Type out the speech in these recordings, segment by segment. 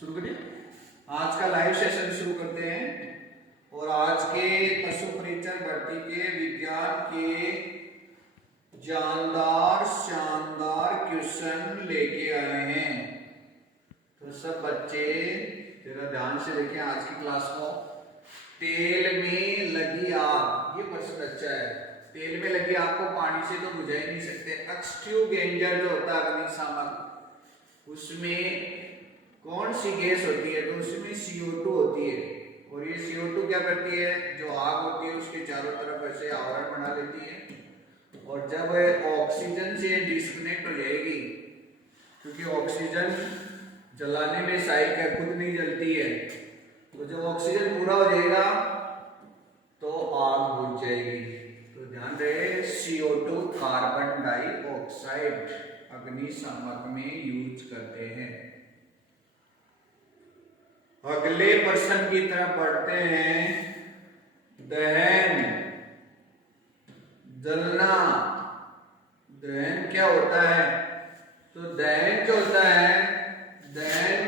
शुरू करिए। आज का लाइव सेशन शुरू करते हैं और आज के पशु परीक्षण भर्ती के विज्ञान के जानदार शानदार क्वेश्चन लेके आए हैं। तो सब बच्चे जरा ध्यान से देखें आज की क्लास को। तेल में लगी आग, ये प्रश्न अच्छा है। तेल में लगी आग को पानी से तो बुझा ही नहीं सकते। एक्सटिंग्विशर जो होता है अग्निशामक, उसमें कौन सी गैस होती है? तो उसमें CO2 होती है। और ये CO2 क्या करती है? जो आग होती है उसके चारों तरफ ऐसे आवरण बना लेती है और जब ऑक्सीजन से डिस्कनेक्ट हो जाएगी, क्योंकि ऑक्सीजन जलाने में सहायक है, खुद नहीं जलती है, तो जब ऑक्सीजन पूरा हो जाएगा तो आग बुझ जाएगी। तो ध्यान रहे, CO2 कार्बन डाइऑक्साइड अग्निशामक में यूज करते हैं। अगले प्रश्न की तरफ बढ़ते हैं। दहन, जलना, दहन क्या होता है? तो दहन जो होता है, दहन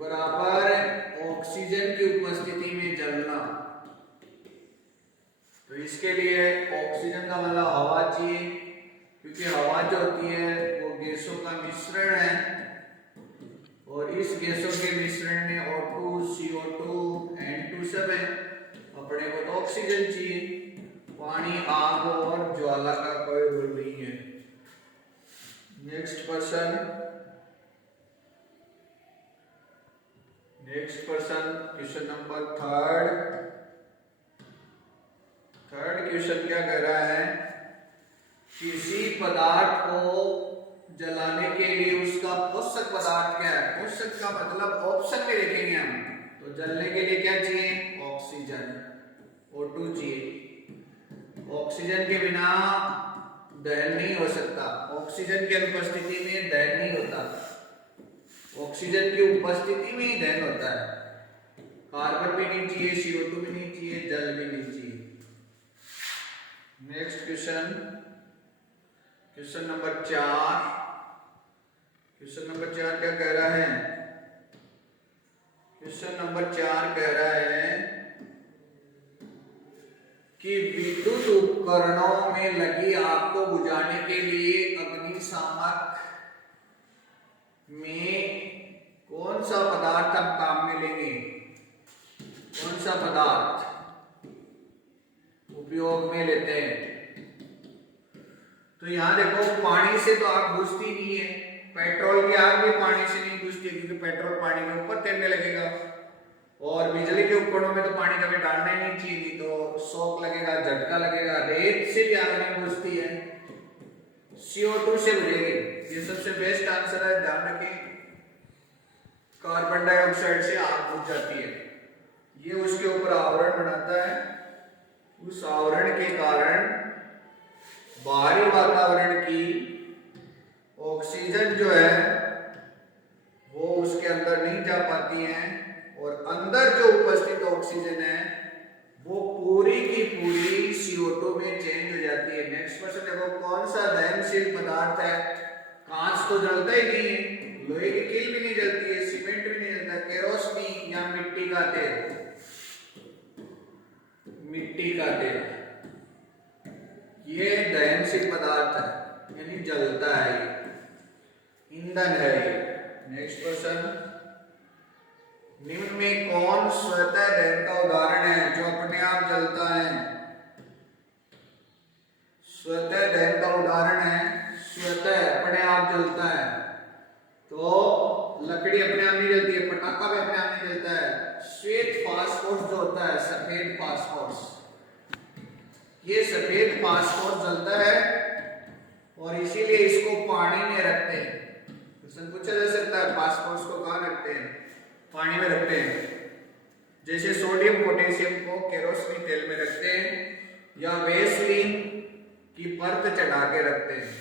बराबर ऑक्सीजन की उपस्थिति में जलना। तो इसके लिए ऑक्सीजन का मतलब हवा चाहिए, क्योंकि हवा जो होती है वो गैसों का मिश्रण है और इस गैसों के मिश्रण में O2, CO2, N2 सब है। अपने को तो ऑक्सीजन चाहिए। पानी, आग और ज्वाला का कोई रोल नहीं है। Next question, question number third question क्या कह रहा है? किसी पदार्थ को जलाने के लिए उसका पोषक पदार्थ क्या है? पोषक का मतलब ऑप्शन में देखेंगे हम, तो जलने के लिए क्या चाहिए? ऑक्सीजन, O2 चाहिए। ऑक्सीजन के बिना दहन नहीं हो सकता। ऑक्सीजन की अनुपस्थिति में दहन नहीं होता, ऑक्सीजन की उपस्थिति में ही दहन होता है। कार्बन भी नहीं चाहिए, CO2 भी नहीं चाहिए, जल भी नहीं चाहिए। Next question number 4। Question number 4 क्या कह रहा है? क्वेश्चन नंबर 4 कह रहा है कि विद्युत उपकरणों में लगी आग को बुझाने के लिए अग्निशामक में कौन सा पदार्थ हम काम में लेंगे? कौन सा पदार्थ उपयोग में लेते हैं? तो यहां देखो, पानी से तो आग बुझती नहीं है। पेट्रोल की आग भी पानी से नहीं बुझती, क्योंकि पेट्रोल पानी में ऊपर तैरने लगेगा। और बिजली के उपकरणों में तो पानी कभी डालना ही नहीं चाहिए, तो शॉक लगेगा, झटका लगेगा। रेत से भी आग नहीं बुझती है, CO2 से बुझेगी। ये सबसे बेस्ट आंसर है, ध्यान रखें। कार्बन डाइऑक्साइड से आग बुझ जाती है। ये उसके ऊपर आवरण बनाता है, उस आवरण के कारण बाहरी वातावरण की ऑक्सीजन जो है वो उसके अंदर नहीं जा पाती है और अंदर जो उपस्थित ऑक्सीजन है वो पूरी की पूरी CO2 में चेंज हो जाती है। नेक्स्ट क्वेश्चन देखो, कौन सा दहनशील पदार्थ है? कांच तो जलता ही नहीं है, लोहे की कील भी नहीं जलती है, सीमेंट भी नहीं जलता, केरोसिन या मिट्टी का तेल। मिट्टी का तेल ये दहनशील पदार्थ है, यानी जलता है, ये ईंधन है ये। नेक्स्ट क्वेश्चन, निम्न में कौन स्वतः दहन का उदाहरण है जो अपने आप जलता है? स्वतः दहन का उदाहरण है, स्वतः अपने आप जलता है। तो लकड़ी अपने आप नहीं जलती है, पटाखा भी अपने आप नहीं जलता है। श्वेत फास्फोरस जो होता है, सफेद फास्फोरस, ये सफेद फास्फोरस जलता है और इसीलिए इसको पानी में रखते हैं। क्वेश्चन पूछा जा सकता है, फास्फोरस को कहाँ रखते हैं? पानी में रखते हैं। जैसे सोडियम पोटेशियम को केरोसिन तेल में रखते हैं या वेसलीन की परत चढ़ा के रखते हैं।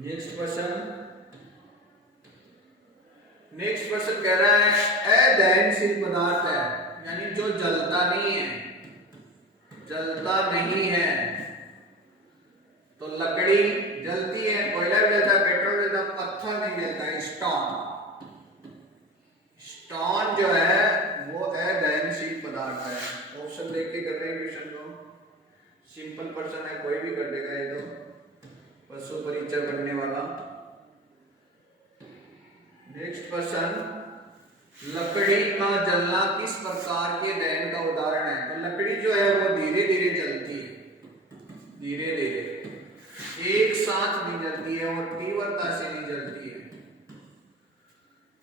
नेक्स्ट क्वेश्चन कह रहा है अदहनशील पदार्थ है, यानी जो जलता नहीं है, जलता नहीं है। तो लकड़ी जलती है, कोयला भी जलता है, पेट्रोल जलता है, पत्थर नहीं जलता है, स्टोन। स्टोन जो है वो अदहनशील पदार्थ है। ऑप्शन देख के कर रहे हैं क्वेश्चन को। सिंपल पर्सन है, कोई भी कर देगा ये तो, पशु परिचय बनने वाला। नेक्स्ट क्वेश्चन, लकड़ी का जलना किस प्रकार के दहन का उदाहरण है? तो लकड़ी जो है वो धीरे धीरे जलती है, धीरे धीरे, एक साथ नहीं जलती है और तीव्रता से नहीं जलती है,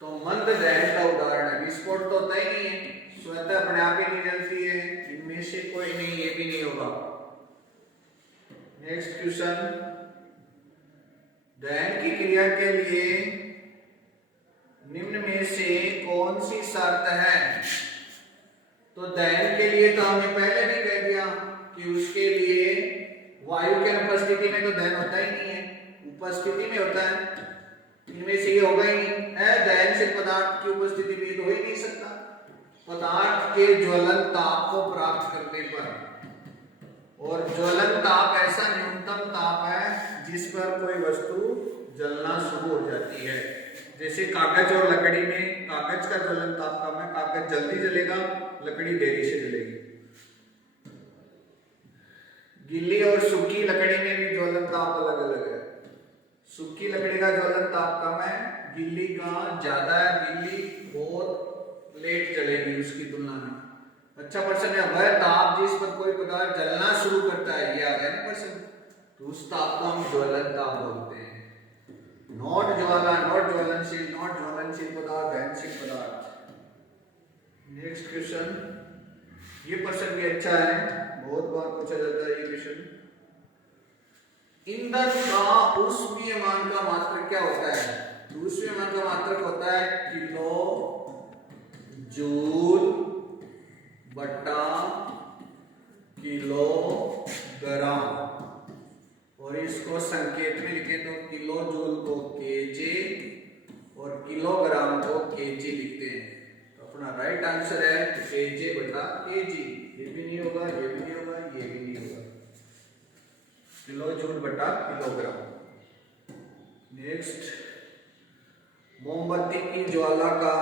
तो मंद दहन का उदाहरण है। विस्फोट तो होता ही नहीं है, स्वतः अपने आप ही नहीं जलती है, इनमें से कोई नहीं, ये भी नहीं होगा। नेक्स्ट क्वेश्चन, दहन की क्रिया के लिए निम्न में से कौन सी शर्त है? तो दहन के लिए तो हमने पहले भी कह दिया कि उसके लिए वायु के अनुपस्थिति में तो दहन होता ही नहीं है, उपस्थिति में होता है, इनमें से ये होगा ही नहीं। अदहनशील पदार्थ की उपस्थिति में तो हो ही नहीं सकता। पदार्थ के ज्वलन ताप को प्राप्त करने पर, और ज्वलन ताप ऐसा न्यूनतम ताप है जिस पर कोई वस्तु जलना शुरू हो जाती है। जैसे कागज और लकड़ी में, कागज का ज्वलन ताप कम है, कागज जल्दी जलेगा, लकड़ी देरी से जलेगी। गीली और सूखी लकड़ी में भी ज्वलन ताप अलग अलग है। सूखी लकड़ी का ज्वलन ताप कम है, गीली का ज्यादा है, गीली बहुत लेट जलेगी उसकी तुलना में। अच्छा प्रश्न है, वह ताप जिस पर कोई पदार्थ जलना शुरू करता है, ये आ गया ना प्रश्न, तो उस ताप को हम ज्वलन ताप बोलते हैं। नॉट ज्वाला, नॉट ज्वलनशील, नॉट ज्वलनशील पदार्थ, दहनशील पदार्थ। नेक्स्ट क्वेश्चन, ये प्रश्न भी अच्छा है, बहुत बार पूछा जाता है ये क्वेश्चन। ईंधन का ऊष्मीयमान का मात्रक क्या होता है? ऊष्मीयमान का मात्रक होता है किलो जूल बटा किलोग्राम, और इसको संकेत में लिखे तो किलो जूल को केजे और किलोग्राम को केजी लिखते हैं। तो अपना राइट आंसर है केजे बटा केजी। ये भी नहीं होगा, ये भी नहीं होगा, ये भी नहीं होगा, किलो जूल बटा किलोग्राम। नेक्स्ट, मोमबत्ती की ज्वाला का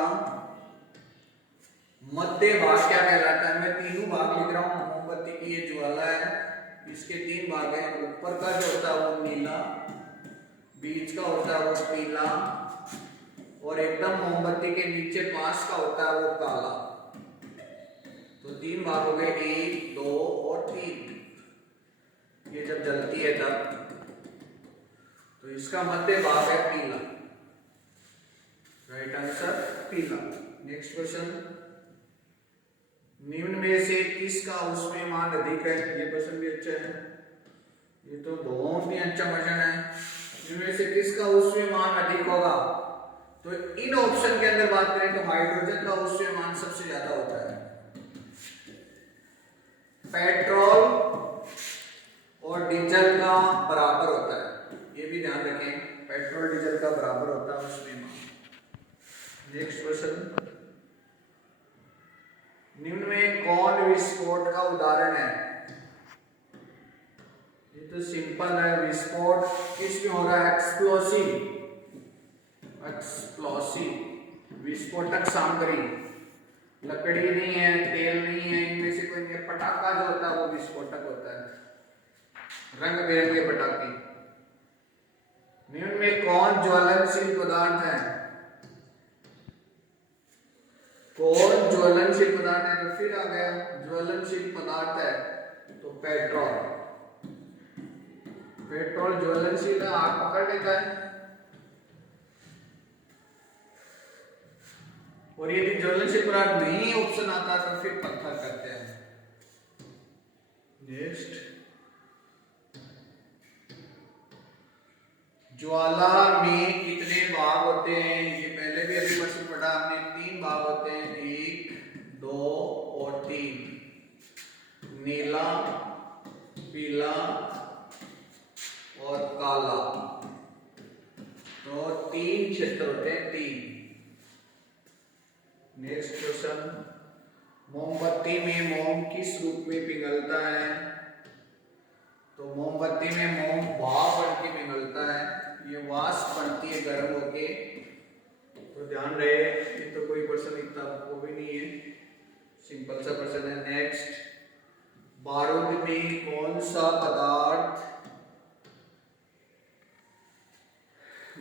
मध्य भाग क्या कहलाता है? मैं तीनों भाग लिख रहा हूं। मोमबत्ती की ये ज्वाला है, इसके तीन भाग हैं। ऊपर का जो होता है वो नीला, बीच का होता है वो पीला, और एकदम मोमबत्ती के नीचे पास का होता है वो काला। तो तीन भाग हो गए, 1, 2 और 3। ये जब जलती है तब, तो इसका मध्य भाग है पीला। राइट आंसर पीला। नेक्स्ट क्वेश्चन, निम्न में से किसका ऊष्मीयमान अधिक है? ये क्वेश्चन भी अच्छा है, ये तो बहुत ही अच्छा क्वेश्चन है। निम्न में से किसका ऊष्मीयमान अधिक होगा? तो इन ऑप्शन के अंदर बात करें तो हाइड्रोजन का ऊष्मीयमान सबसे ज्यादा होता है। पेट्रोल और डीजल का बराबर होता है, ये भी ध्यान रखें, पेट्रोल डीजल का बराबर होता है ऊष्मीयमान। नेक्स्ट क्वेश्चन, निम्न में कौन विस्फोट का उदाहरण है? ये तो सिंपल है, विस्फोट किस में हो रहा है? एक्सप्लोसिव, एक्सप्लोसिव, विस्फोटक सामग्री, लकड़ी नहीं है, तेल नहीं है, इनमें से कोई नहीं। पटाखा जो होता है वो विस्फोटक होता है, रंग बिरंगे पटाखे। निम्न में कौन ज्वलनशील पदार्थ है? कौन ज्वलनशील पदार्थ है? तो फिर आ गया ज्वलनशील पदार्थ है तो पेट्रोल। पेट्रोल ज्वलनशील है, आग पकड़ लेता है। और यदि ज्वलनशील पदार्थ नहीं ऑप्शन आता तो फिर पत्थर करते हैं। नेक्स्ट, ज्वाला में कितने भाग होते हैं? ये पहले भी अभी प्रश्न पढ़ा हमने, 3 भाग होते हैं, 1, 2 और 3। नीला, पीला और काला, तो 3 क्षेत्र होते हैं, 3। नेक्स्ट क्वेश्चन, मोमबत्ती में मोम किस रूप में पिघलता है? तो मोमबत्ती में मोम भाप बन के पिघलता है, ये वाष्प बनती है गर्म होके। तो ध्यान रहे, ये तो कोई प्रश्न इतना वो भी नहीं है, सिंपल सा प्रश्न है। नेक्स्ट, बारूद में कौन सा पदार्थ,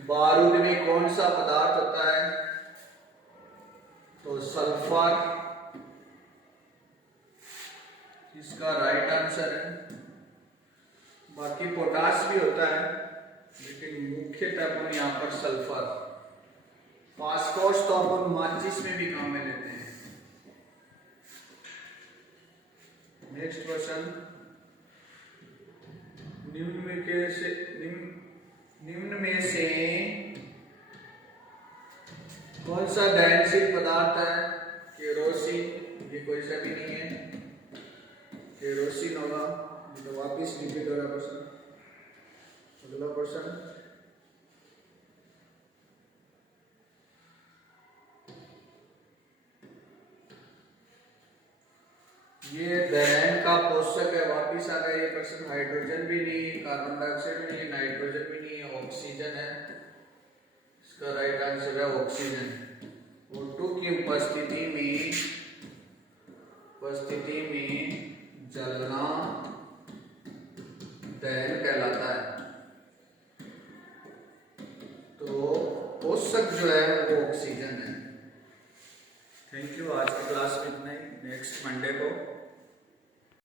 बारूद में कौन सा पदार्थ होता है? तो सल्फर इसका राइट आंसर है। बाकी पोटास भी होता है, लेकिन मुख्यतः अपन यहाँ पर सल्फर। फास्फोरस तो अपन माचिस में भी काम में लेते हैं। नेक्स्ट क्वेश्चन, निम्न में से कौन सा दहनशील पदार्थ है? केरोसिन, ये कोई सा भी नहीं है, केरोसिन होगा। तो वापिस रिपीट हो रहा क्वेश्चन। अगला क्वेश्चन, ये दहन का पोषक है, वापिस आ गया ये क्वेश्चन। हाइड्रोजन भी नहीं, कार्बन डाइऑक्साइड भी नहीं, नाइट्रोजन भी नहीं है, ऑक्सीजन है। इसका राइट आंसर है ऑक्सीजन। O2 की उपस्थिति में जलना दहन कहलाता है। तो पोषक जो है वो ऑक्सीजन है। Thank you. आज की क्लास में इतना ही। नेक्स्ट मंडे को